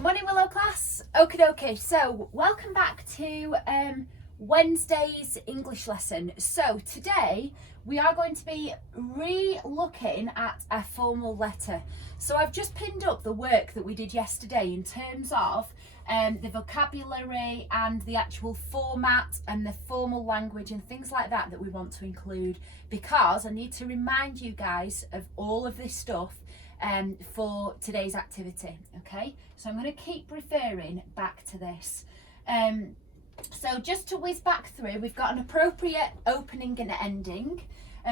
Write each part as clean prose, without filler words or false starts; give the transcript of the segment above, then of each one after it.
Good morning, Willow class. Okay, so welcome back to Wednesday's English lesson. So today we are going to be re-looking at a formal letter. So I've just pinned up the work that we did yesterday in terms of the vocabulary and the actual format and the formal language and things like that that we want to include, because I need to remind you guys of all of this stuff for today's activity. Okay, so I'm going to keep referring back to this. So just to whiz back through, we've got an appropriate opening and ending.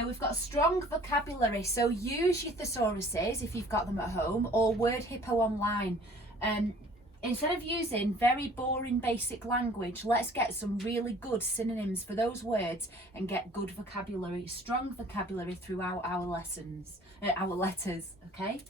We've got strong vocabulary, so use your thesauruses if you've got them at home, or Word Hippo online. Instead of using very boring basic language, let's get some really good synonyms for those words and get good vocabulary, strong vocabulary throughout our lessons, our letters, okay?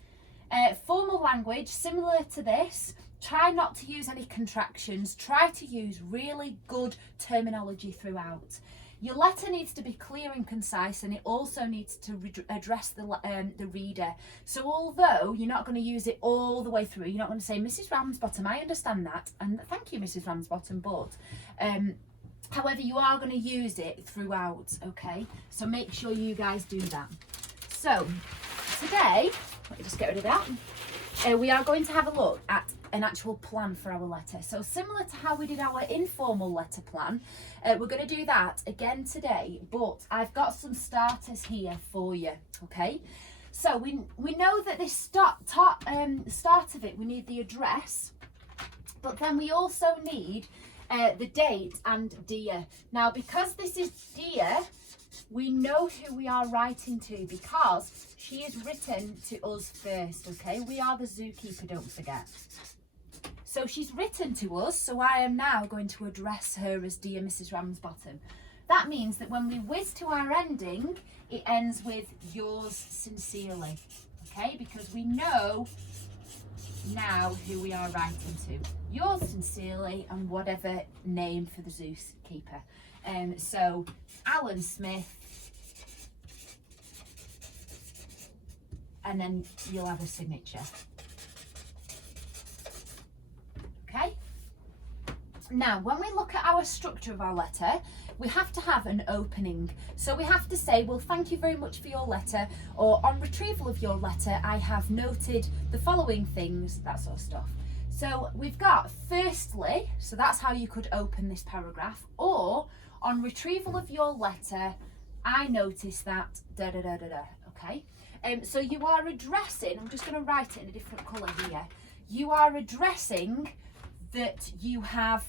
Formal language, similar to this, try not to use any contractions, try to use really good terminology throughout. Your letter needs to be clear and concise, and it also needs to address the reader. So although you're not going to use it all the way through, you're not going to say, Mrs. Ramsbottom, I understand that, and thank you, Mrs. Ramsbottom, but however, you are going to use it throughout, okay? So make sure you guys do that. So today, let me just get rid of that. We are going to have a look at an actual plan for our letter. So similar to how we did our informal letter plan, we're going to do that again today, but I've got some starters here for you, okay? So we know that this start of it, we need the address, but then we also need the date and dear. Now, because this is dear, we know who we are writing to because she is written to us first, okay? We are the zookeeper, don't forget. So she's written to us, so I am now going to address her as Dear Mrs. Ramsbottom. That means that when we whiz to our ending, it ends with yours sincerely, okay? Because we know now who we are writing to. Yours sincerely, and whatever name for the zookeeper. So Alan Smith, and then you'll have a signature. Okay. Now, when we look at our structure of our letter, we have to have an opening. So we have to say, well, thank you very much for your letter, or on retrieval of your letter, I have noted the following things, that sort of stuff. So we've got firstly, so that's how you could open this paragraph, or on retrieval of your letter, I noticed that, okay? So you are addressing, I'm just going to write it in a different colour here. You are addressing that you have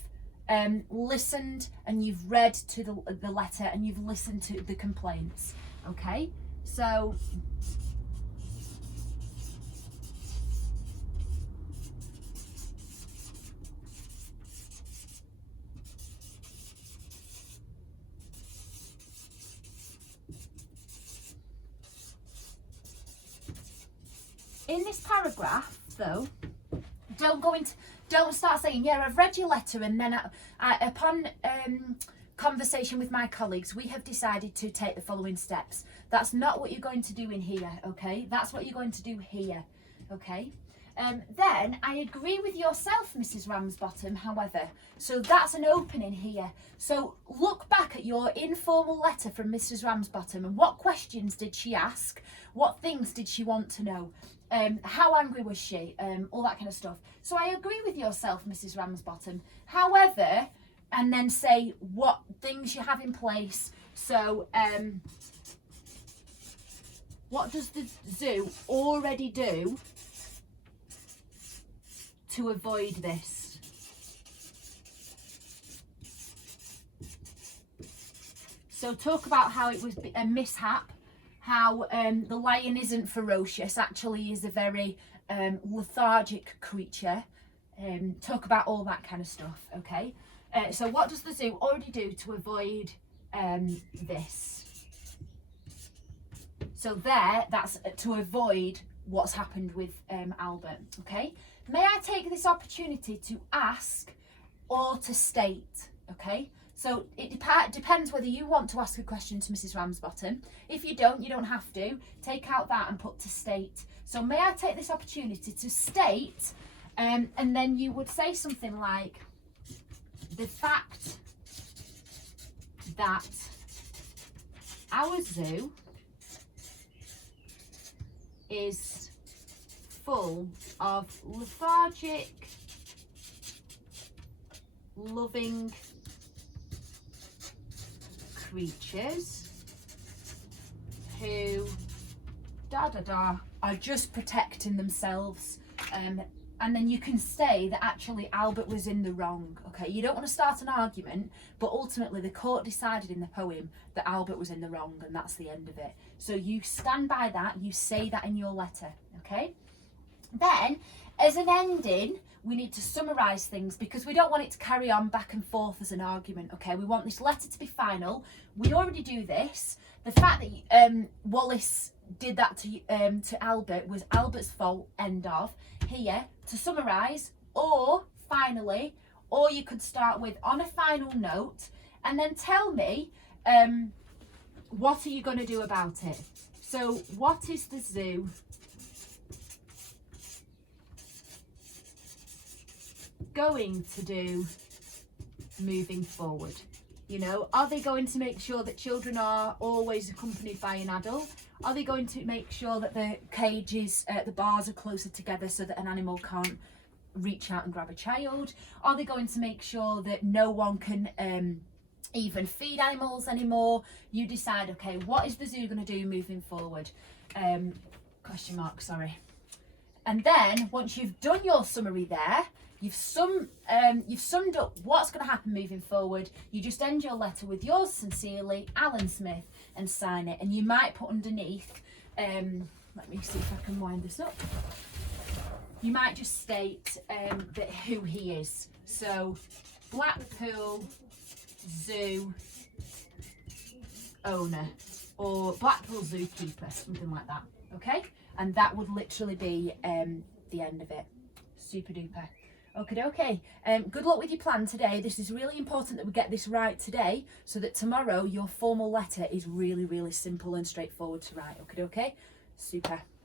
listened and you've read to the letter and you've listened to the complaints, okay? So in this paragraph, though, don't start saying, yeah, I've read your letter, and then upon conversation with my colleagues, we have decided to take the following steps. That's not what you're going to do in here, okay? That's what you're going to do here, okay? Then, I agree with yourself, Mrs. Ramsbottom, however. So that's an opening here. So look back at your informal letter from Mrs. Ramsbottom, and what questions did she ask? What things did she want to know? How angry was she? All that kind of stuff. So I agree with yourself, Mrs. Ramsbottom. However, and then say what things you have in place. So what does the zoo already do to avoid this? So talk about how it was a mishap, how the lion isn't ferocious, actually is a very lethargic creature. Talk about all that kind of stuff, okay? So what does the zoo already do to avoid this? So there, that's to avoid what's happened with Albert, okay? May I take this opportunity to ask or to state, okay? So it depends whether you want to ask a question to Mrs. Ramsbottom. If you don't have to. Take out that and put to state. So may I take this opportunity to state And then you would say something like, the fact that our zoo is full of lethargic, loving creatures who are just protecting themselves. And then you can say that actually Albert was in the wrong. Okay, you don't want to start an argument, but ultimately the court decided in the poem that Albert was in the wrong, and that's the end of it. So you stand by that, you say that in your letter, okay? Then, as an ending, we need to summarise things because we don't want it to carry on back and forth as an argument, okay? We want this letter to be final. We already do this. The fact that Wallace did that to Albert was Albert's fault, end of. Here, to summarise, or finally, or you could start with on a final note, and then tell me what are you going to do about it. So what is the zoo going to do moving forward? You know, are they going to make sure that children are always accompanied by an adult? Are they going to make sure that the cages, the bars are closer together so that an animal can't reach out and grab a child? Are they going to make sure that no one can even feed animals anymore? You decide, okay, what is the zoo going to do moving forward? Question mark, sorry. And then once you've done your summary there, you've summed up what's going to happen moving forward. You just end your letter with yours sincerely, Alan Smith, and sign it. And you might put underneath, let me see if I can wind this up. You might just state that who he is. So Blackpool Zoo owner or Blackpool zookeeper, something like that. Okay, and that would literally be the end of it. Super duper. Okay. Good luck with your plan today. This is really important that we get this right today so that tomorrow your formal letter is really, really simple and straightforward to write. Okay. Super.